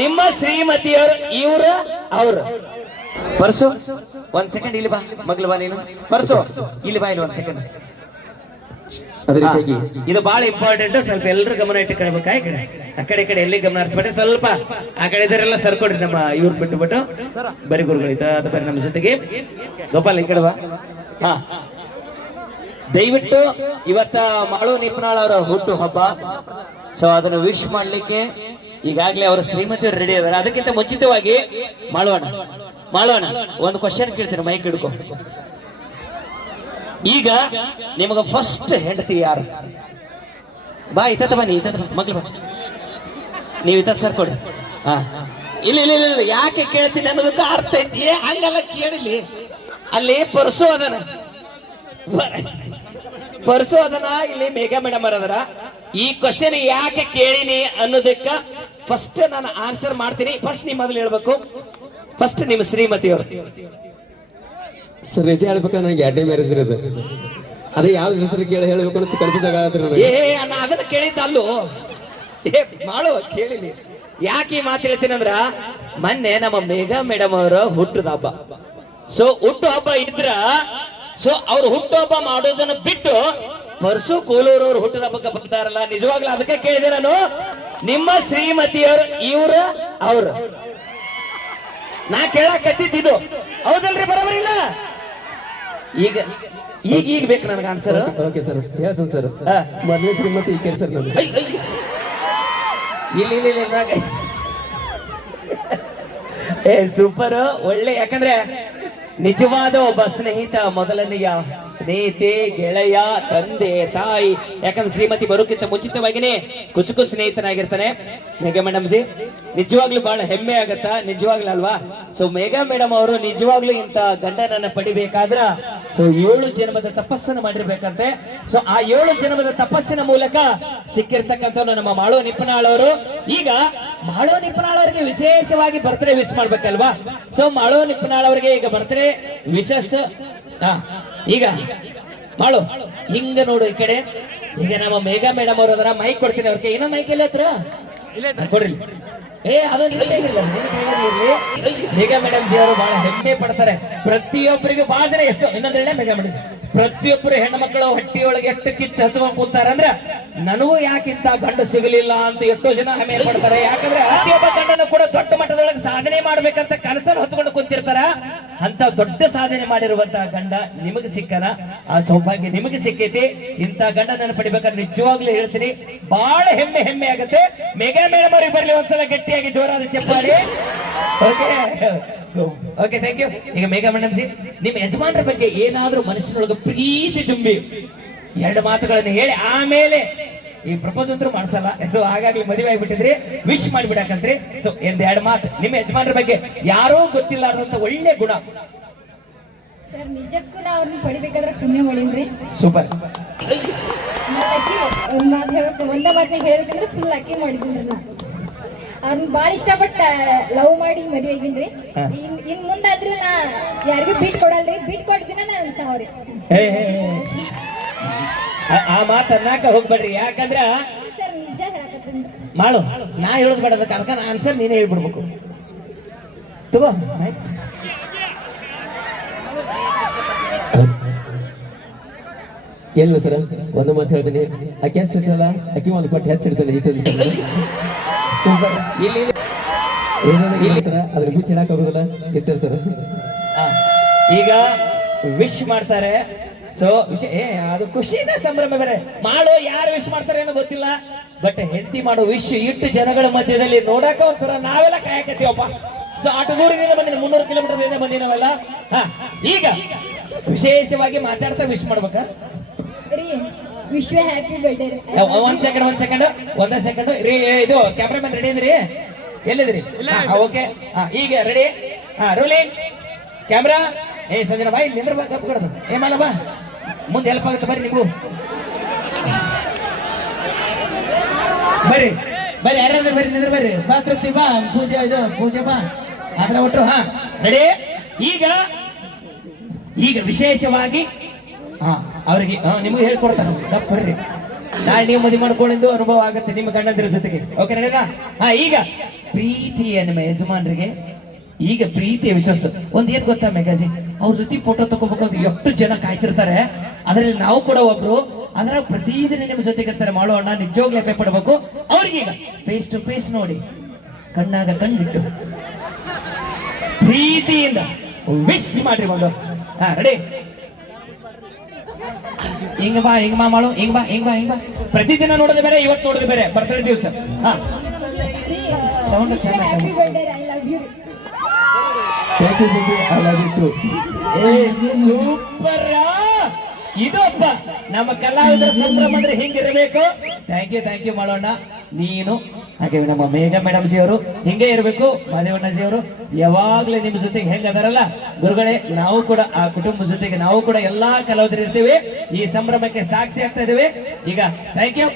ನಿಮ್ಮ ಶ್ರೀಮತಿಯರು ಇವ್ರ ಅವ್ರ ಪರ್ಸು ಒಂದ್ ಸೆಕೆಂಡ್ ಇಲ್ಲಿ ಬಾ ಮಗ್ಲ ಬಾ ನೀನು ಪರ್ಸು ಇಲ್ಲಿ ಬಾ ಇಲ್ಲಿ ಒಂದ್ ಸೆಕೆಂಡ್ ಇದು ಬಹಳ ಇಂಪಾರ್ಟೆಂಟ್ ಸ್ವಲ್ಪ ಎಲ್ಲರೂ ಗಮನ ಇಟ್ಟುಕೊಳ್ಬೇಕಾ ಈ ಕಡೆ ಆ ಕಡೆ ಕಡೆ ಎಲ್ಲಿ ಗಮನ ಹರಿಸ್ಬೇಡಿ ಸ್ವಲ್ಪ ಆ ಕಡೆ ಇದರೆಲ್ಲ ಸರ್ಕೊಡ್ರಿ ನಮ್ಮ ಇವ್ರು ಬಿಟ್ಟು ಬಿಟ್ಟು ಬರಿ ಗುರುಗಳು ಬರೀ ನಮ್ಮ ಜೊತೆಗೆ ಗೋಪಾಲ್ ಈ ಬಾ ಹಾ ದಯವಿಟ್ಟು ಇವತ್ತ ಮಾಳು ನಿಪ್ನಾಳ್ ಅವರ ಹುಟ್ಟು ಹಬ್ಬ ಸೊ ಅದನ್ನು ವಿಶ್ ಮಾಡ್ಲಿಕ್ಕೆ ಈಗಾಗಲೇ ಅವರು ಶ್ರೀಮತಿ ರೆಡಿ ಇದಾರೆ ಅದಕ್ಕಿಂತ ಮುಂಚಿತವಾಗಿ ಮಾಡೋಣ ಮಾಡೋಣ ಒಂದು ಕ್ವಶನ್ ಕೇಳ್ತೀನಿ ಮೈಕ್ ಹಿಡ್ಕೊ ಈಗ ನಿಮಗೆ ಫಸ್ಟ್ ಹೆಂಡತಿ ಯಾರು ಬಾ ಇತ್ತ ಬನ್ನಿ ಇತ್ತ ಮಗ್ಳು ಬಾ ನೀವು ಇತ್ತ ಸರ್ ಕೊಡಿ ಹಾ ಇಲ್ಲಿ ಇಲ್ಲ ಇಲ್ಲ ಯಾಕೆ ಕೇಳ್ತೀನಿ ಅನ್ನೋದಕ್ಕೆ ಅರ್ಥ ಐತಿ ಹಂಗೆಲ್ಲ ಕೇಳಿಲಿ ಅಲ್ಲಿ ಪರ್ಸು ಅದನ ಪರ್ಸು ಅದನ ಇಲ್ಲಿ ಮೇಘಾ ಮೇಡಮ್ ಅದರ ಈ ಕ್ವಶನ್ ಯಾಕೆ ಕೇಳಿನಿ ಅನ್ನೋದಕ್ಕ ಫಸ್ಟ್ ನಾನು ಆನ್ಸರ್ ಮಾಡ್ತೀನಿ ಫಸ್ಟ್ ನಿಮ್ಮ ಮೊದಲು ಹೇಳ್ಬೇಕು ಫಸ್ಟ್ ನಿಮ್ಮ ಶ್ರೀಮತಿ ಅವರು ಸರ್ ನಿಜ ಹೇಳ್ಬೇಕು ನನಗೆ ಎರಡನೇ ಮ್ಯಾರೇಜ್ ಇರೋದು ಅದೇ ಯಾವ ಹೆಸರು ಕೇಳಿ ಹೇಳ್ಬೇಕು ಅಂತ ಕನ್ಫ್ಯೂಸ್ ಏ ನಾ ಅದನ್ನ ಅಲ್ಲು ಏ ಮಾಡು ಕೇಳಿಲಿ ಯಾಕೆ ಈ ಮಾತು ಹೇಳ್ತೀನಿ ಅಂದ್ರ ಮೊನ್ನೆ ನಮ್ಮ ಮೇಘ ಮೇಡಮ್ ಅವರ ಹುಟ್ಟದ ಹಬ್ಬ ಸೊ ಹುಟ್ಟು ಹಬ್ಬ ಇದ್ರ ಸೊ ಅವ್ರು ಹುಟ್ಟು ಹಬ್ಬ ಮಾಡೋದನ್ನ ಬಿಟ್ಟು ಪರ್ಸು ಕೋಲೂರವ್ರು ಹುಟ್ಟದ ಹಬ್ಬಕ್ಕೆ ಬರ್ತಾರಲ್ಲ ನಿಜವಾಗ್ಲೂ ಅದಕ್ಕೆ ಕೇಳಿದೆ ನಾನು ನಿಮ್ಮ ಶ್ರೀಮತಿಯವರು ಇವ್ರ ಅವ್ರ ನಾ ಕೇಳಕತ್ತಿದ್ದು ಹೌದಲ್ರಿ ಬರೋಬರಿಲ್ಲ ಈಗ ಈಗ ಈಗ ಬೇಕು ನನಗೆ ಆನ್ಸರ್ ಓಕೆ ಸರ್ ಹೇಳ್ತೀನಿ ಸರ್ ಮೊದಲೇ ಶ್ರೀಮತಿ ಸರ್ ಇಲ್ಲಿ ಇಲ್ಲಿ ಏ ಸೂಪರ್ ಒಳ್ಳೆ ಯಾಕಂದ್ರೆ ನಿಜವಾದ ಒಬ್ಬ ಸ್ನೇಹಿತ ಮೊದಲನೆಯ ಸ್ನೇಹಿತೆ ಗೆಳೆಯ ತಂದೆ ತಾಯಿ ಯಾಕಂದ್ರೆ ಶ್ರೀಮತಿ ಬರೋಕ್ಕಿಂತ ಮುಂಚಿತವಾಗಿನೇ ಕುಚುಕು ಸ್ನೇಹಿತನಾಗಿರ್ತಾನೆ ಮೇಘಾ ಮೇಡಮ್ ಜಿ ನಿಜವಾಗ್ಲೂ ಬಹಳ ಹೆಮ್ಮೆ ಆಗತ್ತಾ ನಿಜವಾಗ್ಲೂ ಅಲ್ವಾ ಸೊ ಮೇಘಾ ಮೇಡಮ್ ಅವರು ನಿಜವಾಗ್ಲೂ ಇಂತ ಗಂಡನನ್ನ ಪಡಿಬೇಕಾದ್ರ ಸೊ ಏಳು ಜನ್ಮದ ತಪಸ್ಸನ್ನು ಮಾಡಿರ್ಬೇಕಂತೆ ಸೊ ಆ ಏಳು ಜನ್ಮದ ತಪಸ್ಸಿನ ಮೂಲಕ ಸಿಕ್ಕಿರ್ತಕ್ಕಂಥ ನಮ್ಮ ಮಾಳು ನಿಪ್ಪನಾಳವರು ಈಗ ಮಾಡೋ ನಿಪ್ಪನಾಳವರಿಗೆ ವಿಶೇಷವಾಗಿ ಬರ್ತ್ರೆ ವಿಶ್ ಮಾಡ್ಬೇಕಲ್ವಾ ಸೊ ಮಾಡೋ ನಿಪ್ಪನಾಳವರಿಗೆ ಈಗ ಬರ್ತ್ಡೇ ವಿಶಸ್ ಈಗ ಮಾಳು ಹಿಂಗ ನೋಡು ಈ ಕಡೆ ಈಗ ನಮ್ಮ ಮೇಘಾ ಮೇಡಮ್ ಅವ್ರ ಹತ್ರ ಮೈಕ್ ಕೊಡ್ತೀನಿ ಅವ್ರಿಗೆ ಏನೋ ಮೈಕ್ ಇಲ್ಲ ಹತ್ರ ಕೊಡ್ರಿ ಏ ಅದನ್ನ ಮೇಘಾ ಮೇಡಮ್ ಜಿ ಅವರು ಬಹಳ ಹೆಮ್ಮೆ ಪಡ್ತಾರೆ ಪ್ರತಿಯೊಬ್ಬರಿಗೂ ಬಹಳ ಎಷ್ಟು ಇನ್ನೊಂದ್ರೆ ಮೇಘಾ ಮೇಡಮ್ ಪ್ರತಿಯೊಬ್ಬರು ಹೆಣ್ಣು ಮಕ್ಕಳು ಹೊಟ್ಟಿಯೊಳಗೆ ಎಷ್ಟು ಕಿಚ್ಚು ಹಚ್ಕೊಂಡ್ ಅಂದ್ರ ನನಗೂ ಯಾಕಿಂತ ಗಂಡು ಸಿಗಲಿಲ್ಲ ಅಂತ ಎಷ್ಟೋ ಜನ ಹೆಮ್ಮೆ ಪಡ್ತಾರೆ ಯಾಕಂದ್ರೆ ಪ್ರತಿಯೊಬ್ಬ ಗಂಡನ ಕೂಡ ದೊಡ್ಡ ಮಟ್ಟದೊಳಗೆ ಸಾಧನೆ ಮಾಡ್ಬೇಕಂತ ಕನಸನ್ನು ಹೊತ್ಕೊಂಡು ಕುಂತಿರ್ತಾರ ಅಂತ ದೊಡ್ಡ ಸಾಧನೆ ಮಾಡಿರುವಂತಹ ಗಂಡ ನಿಮಗೆ ಸಿಕ್ಕನ ಆ ಸೌಭಾಗ್ಯ ನಿಮಗೆ ಸಿಕ್ಕೈತಿ ಇಂತ ಗಂಡ ನಾನು ಪಡಿಬೇಕಾದ್ರೆ ನಿಜವಾಗ್ಲೂ ಹೇಳ್ತೀನಿ ಬಹಳ ಹೆಮ್ಮೆ ಹೆಮ್ಮೆ ಆಗುತ್ತೆ ಮೆಗಾ ಮೇಡಮ್ ಅವ್ರಿಗೆ ಬರ್ಲಿ ಒಂದ್ಸಲ ಗಟ್ಟಿಯಾಗಿ ಜೋರಾದ ಚಪ್ಪಾಳಿ ಓಕೆ ಓಕೆ ಥ್ಯಾಂಕ್ ಯು ಈಗ ಮೇಘಾ ಮೇಡಮ್ ಜಿ ನಿಮ್ಮ ಯಜಮಾನರ ಬಗ್ಗೆ ಏನಾದ್ರೂ ಮನಸ್ಸಿನೊಳಗೆ ಪ್ರೀತಿ ತುಂಬಿ ಎರಡು ಮಾತುಗಳನ್ನು ಹೇಳಿ ಆಮೇಲೆ ಈ ಪ್ರಪೋಸ್ ಅಂತೂ ಮಾಡ್ಸಲ್ಲ ಇದು ಹಾಗಾಗ್ಲಿ ಮದುವೆ ಆಗ್ಬಿಟ್ಟಿದ್ರಿ ವಿಶ್ ಮಾಡಿಬಿಡಾಕಂತ್ರಿ ಸೊ ಒಂದ್ ಎರಡ್ ಮಾತು ನಿಮ್ಮ ಯಜಮಾನರ ಬಗ್ಗೆ ಯಾರೋ ಗೊತ್ತಿಲ್ಲಾರ್ದಂತ ಒಳ್ಳೆ ಗುಣ ಸರ್ ನಿಜಕ್ಕೂ ನಾವು ಅವ್ರನ್ನ ಪಡಿಬೇಕಾದ್ರೆ ಪುಣ್ಯ ಮಾಡಿದ್ರಿ ಸೂಪರ್ ಒಂದ್ ಮಾತು ಹೇಳ್ಬೇಕು ಒಂದ ಮಾತನ್ನ ಹೇಳ್ಬೇಕಂದ್ರೆ ಫುಲ್ ಅಕ್ಕಿ ಮಾಡಿದ್ರಿ ಅವ್ರನ್ನ ಬಾಳ ಇಷ್ಟಪಟ್ಟ ಲವ್ ಮಾಡಿ ಮದುವೆ ಆಗಿನ್ರಿ ಇನ್ ಮುಂದಾದ್ರೂ ನಾ ಯಾರಿಗೂ ಬೀಟ್ ಕೊಡಲ್ರಿ ಬೀಟ್ ಕೊಡ್ತೀನ ನಾನು ಸಾವ್ರಿ ಆ ಮಾತು ಅನ್ನಾಕ ಹೋಗ್ಬೇಡ್ರಿ ಯಾಕಂದ್ರ ಮಾಡು ನಾ ಹೇಳೋದು ಬೇಡ ಅದಕ್ಕೆ ಆನ್ಸರ್ ನೀನೇ ಹೇಳ್ಬಿಡ್ಬೇಕು ತಗೋ ಎಲ್ಲ ಸರ್ ಒಂದು ಮಾತು ಹೇಳ್ತೀನಿ ಅಕ್ಕಿ ಎಷ್ಟು ಇರ್ತದಲ್ಲ ಅಕ್ಕಿ ಒಂದು ಪಟ್ಟು ಹೆಚ್ಚಿಡ್ತಾನೆ ಇರ್ತದೆ ಸರ್ ಇಲ್ಲಿ ಇಲ್ಲಿ ಸರ್ ಅದ್ರ ಇಷ್ಟ ಸರ್ ಈಗ ವಿಶ್ ಮಾಡ್ತಾರೆ ಸೊ ವಿಷಯ ಏ ಅದು ಖುಷಿನ ಸಂಭ್ರಮ ಬೇರೆ ಮಾಡೋ ಯಾರು ವಿಶ್ ಏನೋ ಗೊತ್ತಿಲ್ಲ ಬಟ್ ಹೆಂಡತಿ ಮಾಡೋ ವಿಶ್ ಇಷ್ಟು ಜನಗಳ ಮಧ್ಯದಲ್ಲಿ ನೋಡಾಕ ಒಂಥರ ನಾವೆಲ್ಲ ಕಾಯಕತ್ತೀವಪ್ಪ ಸೊ ಆಟದೂರಿನಿಂದ ಬಂದಿನ ಮುನ್ನೂರು ಕಿಲೋಮೀಟರ್ ಬಂದಿ ನಾವೆಲ್ಲ ಹಾ ಈಗ ವಿಶೇಷವಾಗಿ ಮಾತಾಡ್ತಾ ವಿಶ್ ಮಾಡ್ಬೇಕಾ ವಿಶ್ವ ಹ್ಯಾಪಿ ಒಂದ್ ಸೆಕೆಂಡ್ ಒಂದ್ ಸೆಕೆಂಡ್ ಒಂದೇ ಸೆಕೆಂಡ್ ರೀ ಇದು ಕ್ಯಾಮ್ರಾಮನ್ ರೆಡಿ ಅಂದ್ರಿ ಎಲ್ಲಿದ್ರಿ ಓಕೆ ಈಗ ರೆಡಿ ಹಾ ರೂಲಿ ಕ್ಯಾಮ್ರಾ ಏ ಸಂಜನ ಬಾಯ್ ನಿಂದ್ರ ಬಾ ಕಪ್ ಕೊಡೋದು ಏ ಮಾಲ ಬಾ ಮುಂದೆ ಹೆಲ್ಪ್ ಆಗುತ್ತೆ ಬರ್ರಿ ನೀವು ಬರ್ರಿ ಬರ್ರಿ ಯಾರಾದ್ರೂ ಬರ್ರಿ ನಿಂದ್ರ ಬರ್ರಿ ಬಾ ಬಾ ಪೂಜೆ ಇದು ಪೂಜೆ ಬಾ ಆದ್ರೆ ಒಟ್ಟು ಹಾ ರೆಡಿ ಈಗ ಈಗ ವಿಶೇಷವಾಗಿ ಹಾ ಅವ್ರಿಗೆ ನಿಮ್ಗೆ ಹೇಳ್ಕೊಡ್ತಾರ ಬರ್ರಿ ನಾಳೆ ನೀವು ಮದುವೆ ಮಾಡ್ಕೊಳ್ಳಿಂದು ಅನುಭವ ಆಗುತ್ತೆ ನಿಮ್ಮ ಗಂಡಂದಿರ ಜೊತೆಗೆ ಓಕೆ ರೆಡಿನಾ ಹಾ ಈಗ ಪ್ರೀತಿಯ ನಿಮ್ಮ ಯಜಮಾನ್ರಿಗೆ ಈಗ ಪ್ರೀತಿಯ ವಿಶ್ವಾಸ ಒಂದ್ ಏನ್ ಗೊತ್ತಾ ಮೆಗಾಜಿ ಅವ್ರ ಜೊತೆ ಫೋಟೋ ತಗೋಬೇಕು ಅಂತ ಎಷ್ಟು ಜನ ಕಾಯ್ತಿರ್ತಾರೆ ಅದರಲ್ಲಿ ನಾವು ಕೂಡ ಒಬ್ರು ಅದರ ಪ್ರತಿದಿನ ನಿಮ್ಮ ಜೊತೆಗೆ ಮಾಡೋ ಅಣ್ಣ ನಿಜವಾಗ್ಲೂ ಹೆಮ್ಮೆ ಪಡಬೇಕು ಅವ್ರಿಗೀಗ ಫೇಸ್ ಟು ಫೇಸ್ ನೋಡಿ ಕಣ್ಣಾಗ ಕಣ್ಣಿಟ್ಟು ಪ್ರೀತಿಯಿಂದ ವಿಶ್ ಮಾಡಿ ಒಂದು ಹಾ ರೆಡಿ ಹಿಂಗ ಬಾ ಹಿಂಗ ಬಾ ಮಾಡು ಹಿಂಗ ಬಾ ಹಿಂಗ ಬಾ ಹಿಂಗ ಬಾ ಪ್ರತಿದಿನ ನೋಡೋದು ಬೇರೆ ಇವತ್ತು ನೋಡೋದು ಬೇರೆ ಬರ್ತಡೇ ದಿವಸ ಹಾ ಸೌಂಡ್ ಸೂಪರ್ ಇದಪ್ಪ ನಮ್ಮ ಕಲಾವಿದರ ಸಂಭ್ರಮ ಅಂದ್ರೆ ಹಿಂಗಿರಬೇಕು ಥ್ಯಾಂಕ್ ಯು ಥ್ಯಾಂಕ್ ಯು ಮಾಡೋಣ ನೀನು ಹಾಗೆ ನಮ್ಮ ಮೇಘ ಮೇಡಮ್ ಜಿ ಅವರು ಹಿಂಗೆ ಇರಬೇಕು ಜಿ ಅವರು ಯಾವಾಗ್ಲೂ ನಿಮ್ ಜೊತೆಗೆ ಹೆಂಗ ಅದಾರಲ್ಲ ಗುರುಗಳೇ ನಾವು ಕೂಡ ಆ ಕುಟುಂಬ ಜೊತೆಗೆ ನಾವು ಕೂಡ ಎಲ್ಲಾ ಕಲಾವಿದ್ರು ಇರ್ತೀವಿ ಈ ಸಂಭ್ರಮಕ್ಕೆ ಸಾಕ್ಷಿ ಆಗ್ತಾ ಇದ್ದೇವೆ ಈಗ ಥ್ಯಾಂಕ್ ಯು